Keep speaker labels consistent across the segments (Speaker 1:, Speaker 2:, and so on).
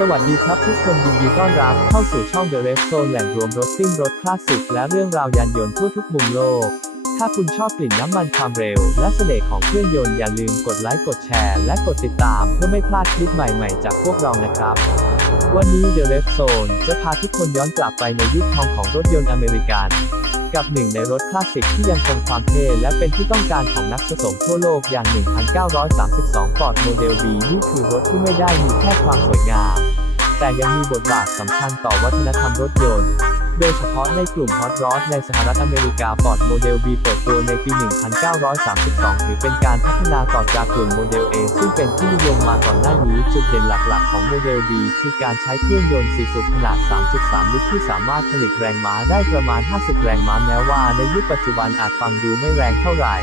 Speaker 1: สวัสดีครับทุกคนยินดีต้อนรับเข้าสู่ช่อง The Rev Zone แหล่งรวมรถซิ่งรถคลาสสิกและเรื่องราวยานยนต์ทั่วทุกมุมโลก ถ้าคุณชอบกลิ่นน้ำมันความเร็ว และเสน่ห์ของเครื่องยนต์อย่าลืมกดไลค์กดแชร์ และกดติดตามเพื่อไม่พลาดคลิปใหม่ๆ จากพวกเรานะครับ วันนี้ The Red Zone จะพาทุกคนย้อนกลับไปในยุคทองของรถยนต์อเมริกัน กับหนึ่งในรถคลาสสิกที่ยังคงความเท่และเป็นที่ต้องการของนักสะสมทั่วโลกอย่าง 1932 Ford Model B นี่คือรถที่ไม่ได้มีแค่ความสวยงาม แต่ยังมีบทบาทสำคัญต่อวัฒนธรรมรถยนต์ โดยเฉพาะในกลุ่มฮอตรอดในสหรัฐอเมริกา Ford Model B เปิดตัวในปี 1932 ถือเป็นการพัฒนาต่อจากกลุ่มโมเดล A ซึ่งเป็นที่นิยมมาก่อนหน้านี้จุดเด่นหลักๆ ของโมเดล B คือการใช้เครื่องยนต์4สูบขนาด 3.3 ลิตรที่สามารถผลิตแรงม้าได้ประมาณ 50 แรงม้าแม้ว่าในยุคปัจจุบันอาจฟังดูไม่แรงเท่าไหร่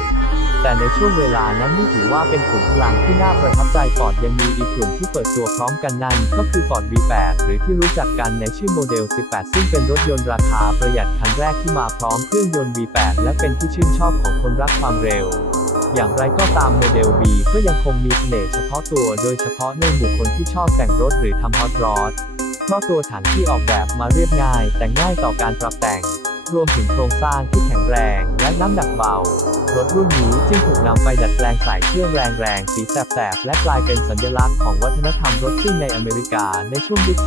Speaker 1: แต่ในช่วงเวลานั้นนี่ถือว่าเป็นขุมพลังที่น่าประทับใจฟอร์ดยังมีอีกกลุ่มที่เปิดตัวพร้อมกันนั่น ก็คือ Ford V8 หรือที่รู้จักกันในชื่อโมเดล 18 ซึ่งเป็นรถยนต์ราคาประหยัดคันแรกที่มาพร้อมเครื่องยนต์ V8 และเป็นที่ชื่นชอบของคนรักความเร็วอย่างไรก็ตามโมเดล B ก็ยังคงมีเสน่ห์เฉพาะตัวโดยเฉพาะในหมู่คนที่ชอบแต่งรถหรือทำฮอตรอดเพราะตัวถังที่ออกแบบมาเรียบง่ายแต่ง่ายต่อการปรับแต่ง รวมถึงโครงสร้างที่แข็งแรงและน้ำหนักเบา รถรุ่นนี้จึงถูกนำไปดัดแปลงใส่เครื่องแรงๆสีแสบๆ และกลายเป็นสัญลักษณ์ของวัฒนธรรมรถซิ่งในอเมริกาในช่วงยุค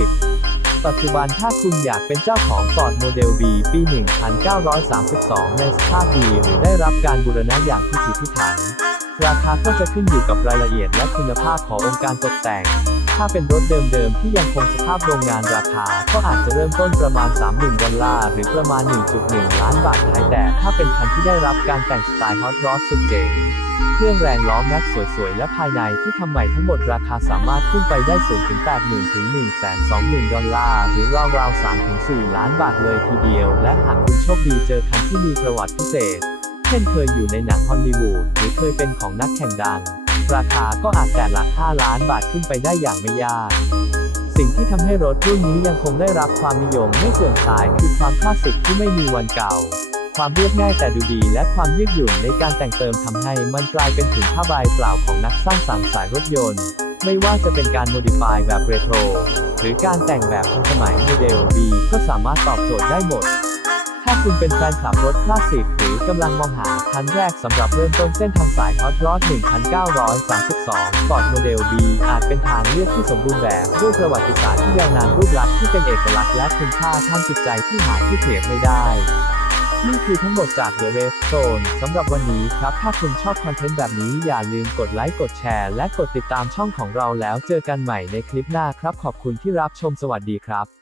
Speaker 1: 40-50 ปัจจุบันถ้าคุณอยากเป็นเจ้าของ Ford Model B ปี 1932 ในสภาพดีหรือได้รับการบูรณะอย่างพิถีพิถัน ราคาก็จะขึ้นอยู่กับรายละเอียดและคุณภาพขององค์การตกแต่ง ถ้าเป็นรถเดิมๆ ที่ยังคงสภาพโรงงานราคา ก็อาจจะเริ่มต้นประมาณ 30,000 ดอลลาร์ หรือประมาณ 1.1 ล้านบาทไทยแต่ถ้าเป็นคันที่ได้รับการแต่งสไตล์ฮอตรอดสุดเจ๋งเครื่องแรงล้อแม็กสวยๆ และภายในที่ทำใหม่ทั้งหมดราคาสามารถพุ่งไปได้สูงถึง 80,000 ถึง 120,000 ดอลลาร์ หรือราวๆ3-4ล้านบาทเลยทีเดียว และหากคุณโชคดีเจอคันที่มีประวัติพิเศษ เช่นเคยอยู่ในหนังฮอลลีวูดหรือเคยเป็นของนักแข่งดัง ราคาก็อาจแต่หลัก 5 ล้านบาทขึ้นไปได้อย่างไม่ยาก สิ่งที่ทำให้รถรุ่นนี้ยังคงได้รับความนิยมไม่เสื่อมคลายคือความคลาสสิกที่ไม่มีวันเก่า ความเรียบง่ายแต่ดูดีและความยืดหยุ่นในการแต่งเติมทำให้มันกลายเป็นถุงผ้าใบเปล่าของนักสร้างสรรค์สายรถยนต์ ไม่ว่าจะเป็นการโมดิฟายแบบเรโทรหรือการแต่งแบบทันสมัยโมเดล B ก็สามารถตอบโจทย์ได้หมด ถ้าคุณเป็นแฟนคลับรถคลาสสิกหรือกำลังมองหาคันแรกสำหรับเริ่มต้นเส้นทางสายฮอตรอด1932 Ford Model B อาจเป็นทางเลือกที่สมบูรณ์แบบด้วยประวัติศาสตร์ที่ยาวนานรูปลักษณ์ที่เป็นเอกลักษณ์และคุณค่าทางจิตใจที่หาที่เทียบไม่ได้นี่คือทั้งหมดจาก The Red Zone สำหรับวันนี้ครับ ถ้าคุณชอบคอนเทนต์แบบนี้อย่าลืมกดไลค์ กดแชร์ และกดติดตามช่องของเราแล้วเจอกันใหม่ในคลิปหน้าครับ ขอบคุณที่รับชมสวัสดีครับ